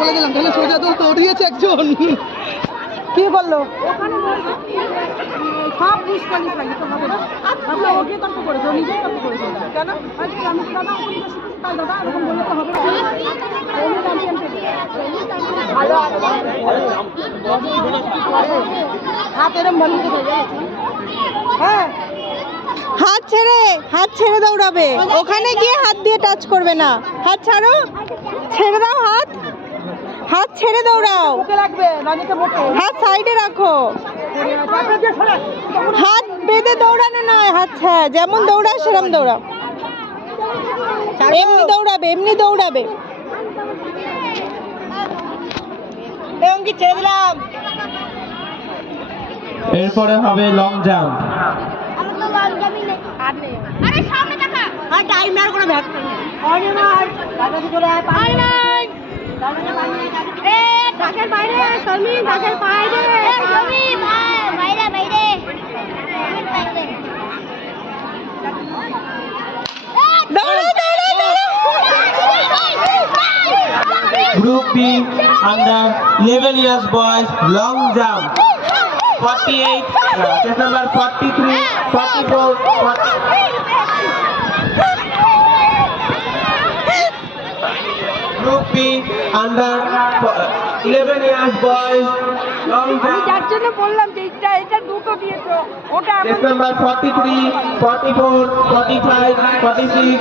বলে দিলাম তাহলে সোজা দোল তো উঠিয়েছে একজন। কি বললো? সব পুষ্পালি খালি তো হবে না। আপনি ওকে তর্ক করেছে, ও নিজেই তর্ক করেছে। কেন? আমি তো দাদা ওকে শিখেছি, তাই দাদা এরকম বললে তো হবে না। হাত এরম ভালো হ্যাঁ, হাত ছেড়ে দৌড়াবে, ওখানে গিয়ে হাত দিয়ে টাচ করবে না। হাত ছাড়ো, ছেড়ে দাও হাত, হাত ছেড়ে দৌড়াও, হাত সাইডে রাখো, হাত বেঁধে দৌড়ানো নয়, হাত ছাড়া যেমন দৌড়াও সেরকম দৌড়াও, এমনি দৌড়াবে, এমনি দৌড়াবে। কি ছেড়ে দিলাম। এরপরে হবে long jump. Group B under 11 years boys long jump 48 test number 43 44 40. Group B under 11 years boys long jump যার জন্য বললাম যে এটা দুটো দিয়েছো, ওটা test number 43 44 45 46